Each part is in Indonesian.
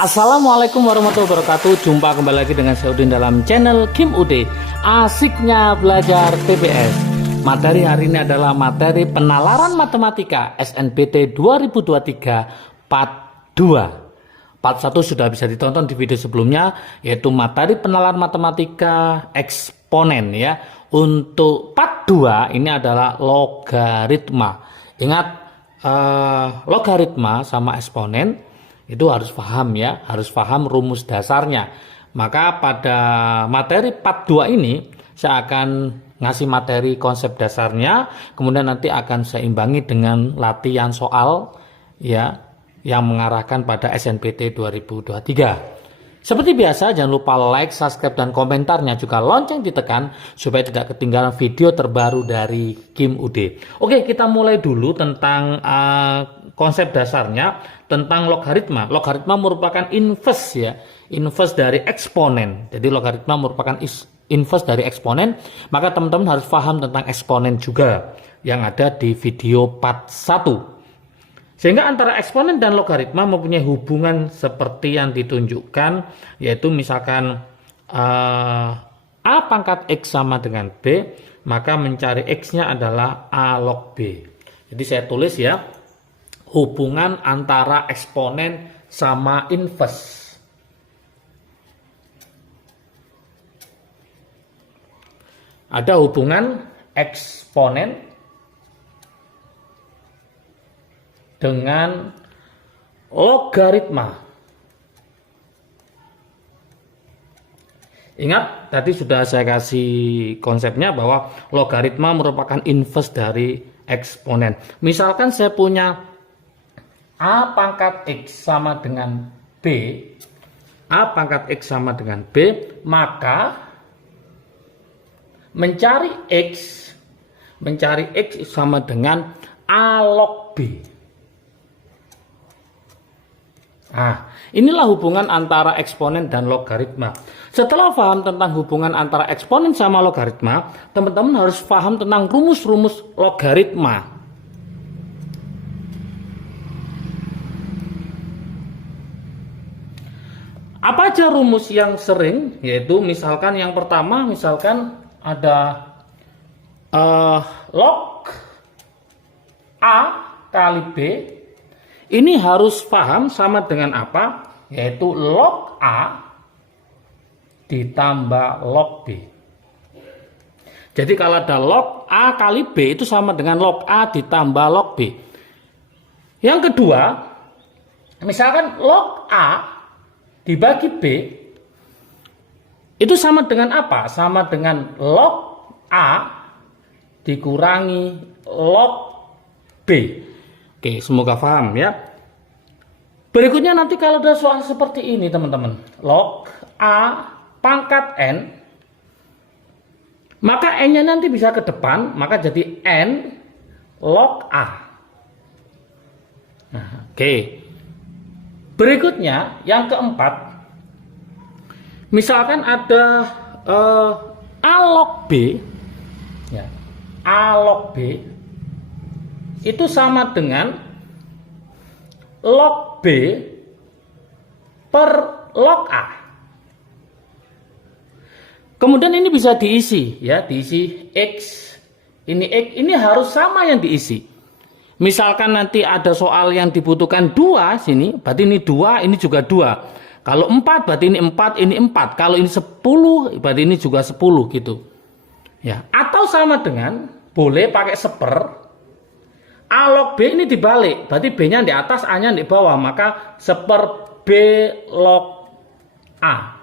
Assalamualaikum warahmatullahi wabarakatuh. Jumpa kembali lagi dengan saya Udin dalam channel Kim Ude. Asiknya belajar TPS. Materi hari ini adalah materi penalaran matematika SNBT 2023 part 2. Part 1 sudah bisa ditonton di video sebelumnya, yaitu materi penalaran matematika eksponen ya. Untuk part 2 ini adalah logaritma. Ingat, logaritma sama eksponen itu harus paham ya, harus paham rumus dasarnya. Maka pada materi part 2 ini saya akan ngasih materi konsep dasarnya, kemudian nanti akan saya imbangi dengan latihan soal ya yang mengarahkan pada SNBT 2023. Seperti biasa, jangan lupa like, subscribe, dan komentarnya, juga lonceng ditekan supaya tidak ketinggalan video terbaru dari Kim Ude. Oke, kita mulai dulu tentang konsep dasarnya tentang logaritma. Logaritma merupakan inverse ya, inverse dari eksponen. Jadi logaritma merupakan inverse dari eksponen, maka teman-teman harus paham tentang eksponen juga yang ada di video part 1. Sehingga antara eksponen dan logaritma mempunyai hubungan seperti yang ditunjukkan, yaitu misalkan A pangkat X sama dengan B, maka mencari X-nya adalah A log B. Jadi saya tulis ya, hubungan antara eksponen sama inverse. Ada hubungan eksponen dengan logaritma. Ingat, tadi sudah saya kasih konsepnya bahwa logaritma merupakan inverse dari eksponen. Misalkan saya punya A pangkat X sama dengan B, A pangkat X sama dengan B, maka mencari X sama dengan A log B. Nah, inilah hubungan antara eksponen dan logaritma. Setelah paham tentang hubungan antara eksponen sama logaritma, teman-teman harus paham tentang rumus-rumus logaritma. Apa aja rumus yang sering? Yaitu misalkan yang pertama, misalkan ada log A kali B. Ini harus paham sama dengan apa? Yaitu log A ditambah log B. Jadi kalau ada log A kali B itu sama dengan log A ditambah log B. Yang kedua, misalkan log A dibagi B, itu sama dengan apa? Sama dengan log A dikurangi log B. Oke, semoga paham ya. Berikutnya nanti kalau ada soal seperti ini teman-teman, log A pangkat N, maka N-nya nanti bisa ke depan, maka jadi N log A. Nah, oke. Berikutnya yang keempat, misalkan ada A log B, ya, A log B itu sama dengan log B per log A. Kemudian ini bisa diisi ya, diisi X. Ini harus sama yang diisi. Misalkan nanti ada soal yang dibutuhkan 2 sini, berarti ini 2, ini juga 2. Kalau 4 berarti ini 4, ini 4. Kalau ini 10 berarti ini juga 10 gitu. Ya, atau sama dengan boleh pakai seper. A log B ini dibalik, berarti B-nya di atas, A-nya di bawah, maka seper B log A.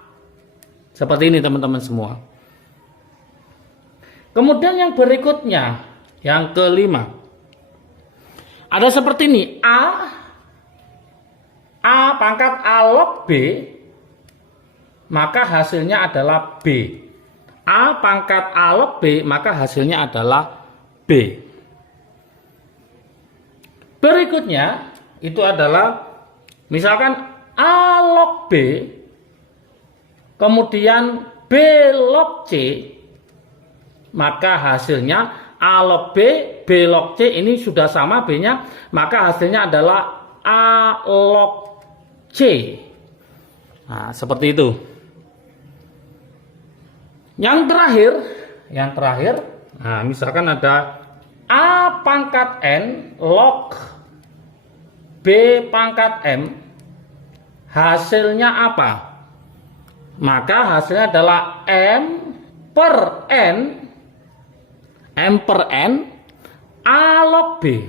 Seperti ini teman-teman semua. Kemudian yang berikutnya, yang kelima. Ada seperti ini, A pangkat A log B, maka hasilnya adalah B. A pangkat A log B, maka hasilnya adalah B. Berikutnya itu adalah misalkan A log B kemudian B log C, maka hasilnya A log B, B log C ini sudah sama B-nya, maka hasilnya adalah A log C. Nah, seperti itu. Yang terakhir, nah, misalkan ada A pangkat N log B pangkat M, hasilnya apa? Maka hasilnya adalah M per N A log B.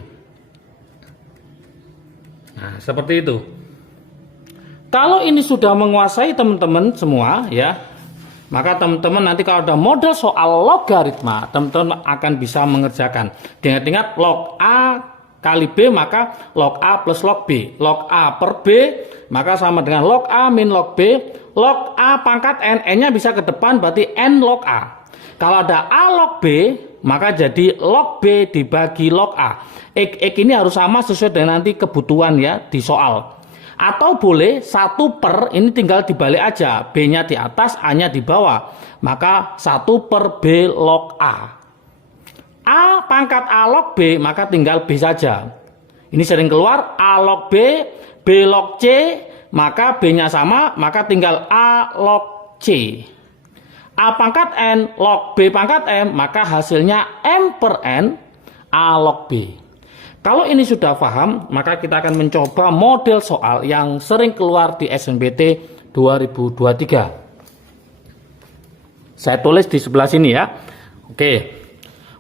Nah, seperti itu. Kalau ini sudah menguasai teman-teman semua ya, maka teman-teman nanti kalau ada model soal logaritma, teman-teman akan bisa mengerjakan. Ingat-ingat log A kali B maka log A plus log B. Log A per B maka sama dengan log A min log B. Log A pangkat N, N-nya bisa ke depan berarti N log A. Kalau ada A log B maka jadi log B dibagi log A. X ini harus sama sesuai dengan nanti kebutuhan ya di soal. Atau boleh 1 per, ini tinggal dibalik aja, B-nya di atas, A-nya di bawah. Maka 1 per B log A. A pangkat A log B, maka tinggal B saja. Ini sering keluar, A log B, B log C, maka B-nya sama, maka tinggal A log C. A pangkat N log B pangkat M, maka hasilnya M per N, A log B. Kalau ini sudah paham, maka kita akan mencoba model soal yang sering keluar di SNBT 2023. Saya tulis di sebelah sini ya. Oke.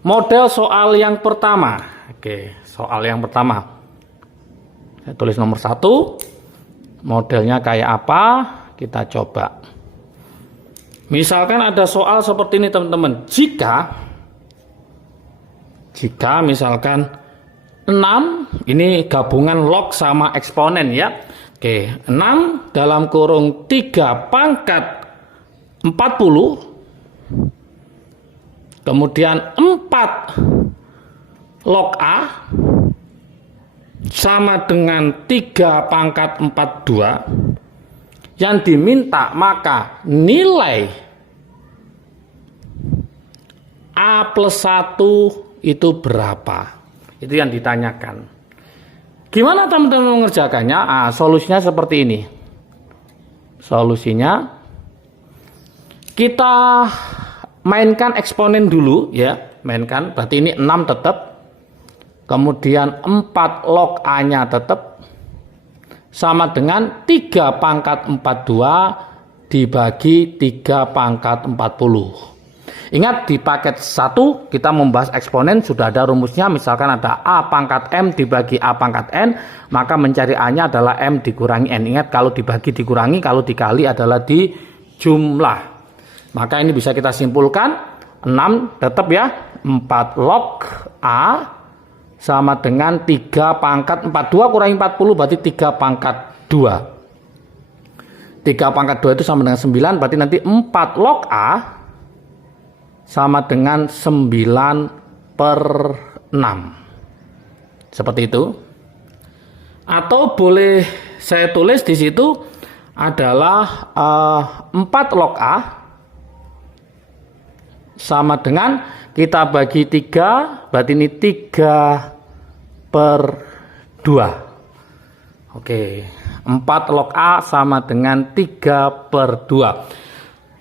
Model soal yang pertama. Oke, soal yang pertama. Saya tulis nomor 1. Modelnya kayak apa? Kita coba. Misalkan ada soal seperti ini teman-teman. Jika misalkan 6, ini gabungan log sama eksponen ya. Oke, 6 dalam kurung 3 pangkat 40. Kemudian 4 log A sama dengan 3 pangkat 42. Yang diminta maka nilai A plus 1 itu berapa? Itu yang ditanyakan. Gimana teman-teman mengerjakannya? Solusinya seperti ini. Solusinya kita mainkan eksponen dulu ya. Mainkan, berarti ini 6 tetap. Kemudian 4 log A-nya tetap. Sama dengan 3 pangkat 42 dibagi 3 pangkat 40. Ingat di paket 1 kita membahas eksponen sudah ada rumusnya, misalkan ada A pangkat M dibagi A pangkat N, maka mencari A-nya adalah M dikurangi N. Ingat kalau dibagi dikurangi, kalau dikali adalah di jumlah. Maka ini bisa kita simpulkan 6 tetap ya, 4 log A sama dengan 3 pangkat 42 kurangi 40 berarti 3 pangkat 2. 3 pangkat 2 itu sama dengan 9, berarti nanti 4 log A sama dengan 9 per 6. Seperti itu. Atau boleh saya tulis di situ adalah 4 log A sama dengan kita bagi 3, berarti ini 3 per 2. Oke, 4 log A sama dengan 3 per 2.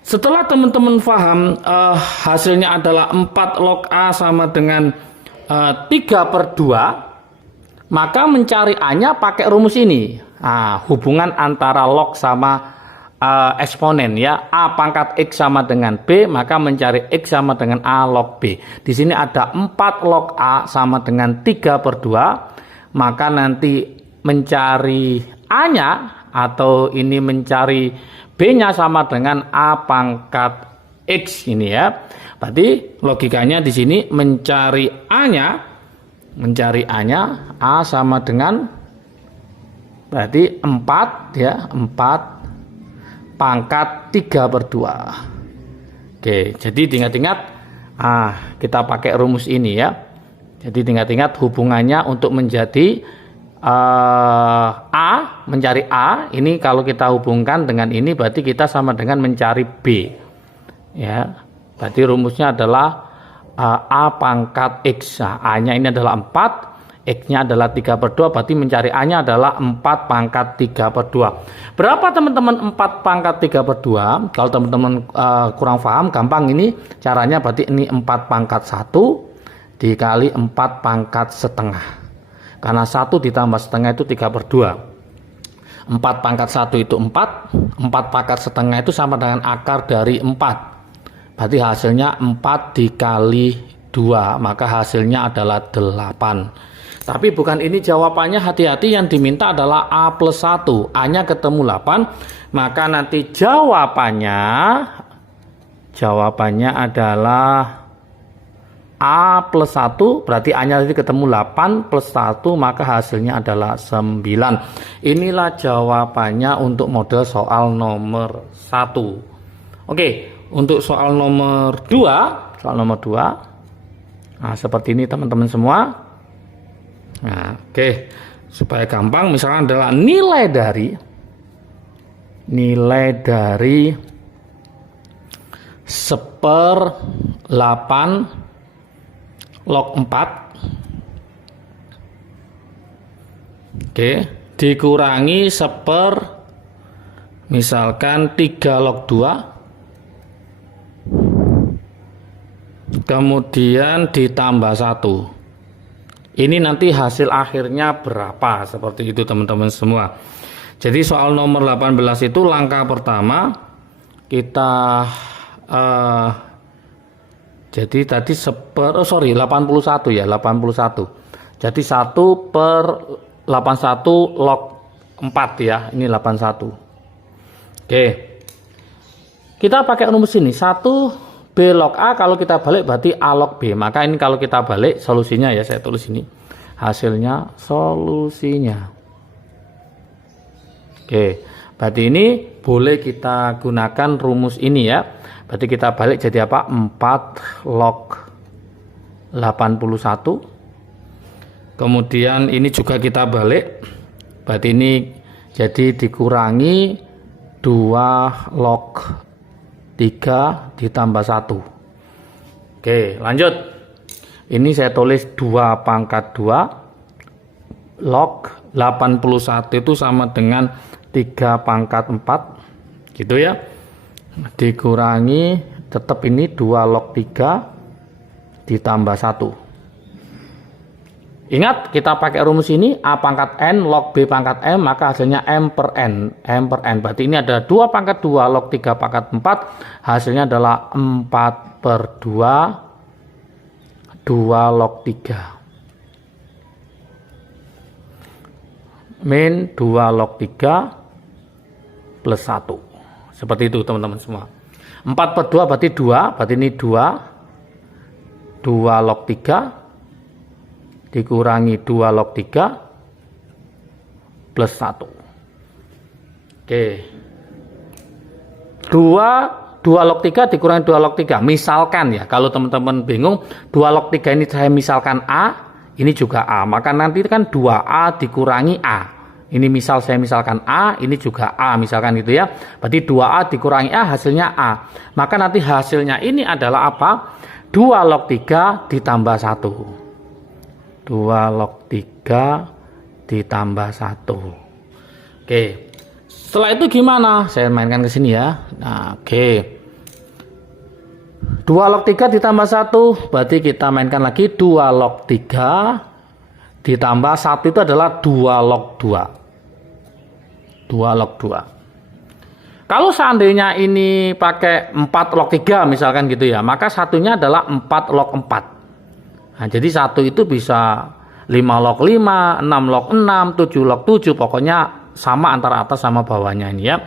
Setelah teman-teman paham hasilnya adalah 4 log A sama dengan 3 per 2, maka mencari A-nya pakai rumus ini. Hubungan antara log sama eksponen ya. A pangkat X sama dengan B, maka mencari X sama dengan A log B. Di sini ada 4 log A sama dengan 3 per 2, maka nanti mencari A-nya atau ini mencari B-nya sama dengan A pangkat X ini ya. Berarti logikanya di sini mencari A-nya A sama dengan berarti 4 ya, 4 pangkat 3 per 2. Oke, jadi ingat-ingat kita pakai rumus ini ya. Jadi ingat-ingat hubungannya untuk menjadi mencari A ini kalau kita hubungkan dengan ini berarti kita sama dengan mencari B ya. Berarti rumusnya adalah A pangkat X. A nya ini adalah 4, X-nya adalah 3/2, berarti mencari A-nya adalah 4 pangkat 3/2. Berapa teman-teman 4 pangkat 3/2? Kalau teman-teman kurang paham, gampang ini caranya, berarti ini 4 pangkat 1 dikali 4 pangkat setengah. Karena 1 ditambah setengah itu 3/2. 4 pangkat 1 itu 4, 4 pangkat setengah itu sama dengan akar dari 4. Berarti hasilnya 4 dikali 2, maka hasilnya adalah 8. Tapi bukan ini jawabannya, hati-hati, yang diminta adalah A plus 1. A-nya ketemu 8, maka nanti jawabannya adalah A plus 1, berarti A-nya nanti ketemu 8 plus 1, maka hasilnya adalah 9. Inilah jawabannya untuk model soal nomor 1. Oke, untuk soal nomor 2, nah seperti ini teman-teman semua. Nah, oke, supaya gampang, misalkan adalah nilai dari 1/8 log 4, oke, dikurangi misalkan 3 log 2, kemudian ditambah 1. Ini nanti hasil akhirnya berapa, seperti itu teman-teman semua. Jadi soal nomor 18 itu langkah pertama kita jadi tadi 81 ya, 81. Jadi 1/81 log 4 ya, ini 81. Oke. Kita pakai rumus ini, 1 B log A, kalau kita balik berarti A log B. Maka ini kalau kita balik solusinya ya, saya tulis ini. Hasilnya, solusinya. Oke, berarti ini boleh kita gunakan rumus ini ya. Berarti kita balik jadi apa? 4 log 81. Kemudian ini juga kita balik. Berarti ini jadi dikurangi 2 log 3 ditambah 1. Oke, lanjut. Ini saya tulis 2 pangkat 2 log 81 itu sama dengan 3 pangkat 4. Gitu ya. Dikurangi tetap ini 2 log 3 ditambah 1. Ingat, kita pakai rumus ini, A pangkat N log B pangkat M, maka hasilnya M per N. Berarti ini ada 2 pangkat 2 log 3 pangkat 4, hasilnya adalah 4/2 log 3. Min 2 log 3 plus 1. Seperti itu teman-teman semua. 4/2 berarti 2, berarti ini 2 log 3 dikurangi 2 log 3 plus 1. Oke. 2 log 3 dikurangi 2 log 3. Misalkan ya, kalau teman-teman bingung, 2 log 3 ini saya misalkan A, ini juga A. Maka nanti kan 2A dikurangi A. Ini misal saya misalkan A, ini juga A, misalkan gitu ya. Berarti 2A dikurangi A, hasilnya A. Maka nanti hasilnya ini adalah apa? 2 log 3 ditambah 1. 2 log 3 ditambah 1. Oke. Setelah itu gimana? Saya mainkan ke sini ya. Nah, oke. 2 log 3 ditambah 1, berarti kita mainkan lagi 2 log 3 ditambah 1 itu adalah 2 log 2. 2 log 2. Kalau seandainya ini pakai 4 log 3 misalkan gitu ya, maka satunya adalah 4 log 4. Nah, jadi 1 itu bisa 5 log 5, 6 log 6, 7 log 7, pokoknya sama antara atas sama bawahnya ini ya.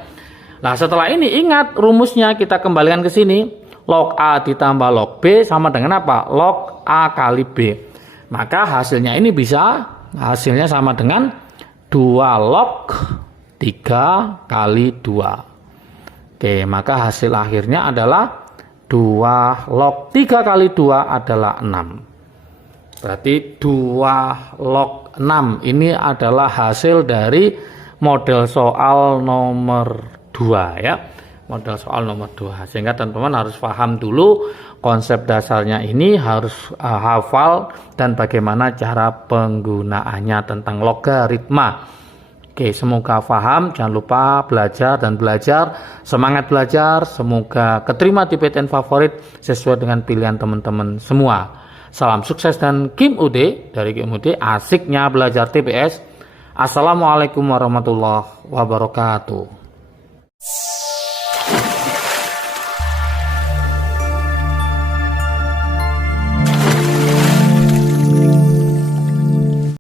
Nah, setelah ini ingat rumusnya, kita kembalikan ke sini. Log A ditambah log B sama dengan apa? Log A kali B. Maka hasilnya ini bisa, hasilnya sama dengan 2 log 3 kali 2. Oke, maka hasil akhirnya adalah 2 log 3 kali 2 adalah 6. Berarti 2 log 6 ini adalah hasil dari model soal nomor 2 ya. model soal nomor 2. Sehingga teman-teman harus paham dulu konsep dasarnya ini, harus hafal dan bagaimana cara penggunaannya tentang logaritma. Oke, semoga paham. Jangan lupa belajar dan belajar. Semangat belajar. Semoga keterima di PTN favorit sesuai dengan pilihan teman-teman semua. Salam sukses dan Kim UD dari Kim UD. Asiknya belajar TPS. Assalamualaikum warahmatullahi wabarakatuh.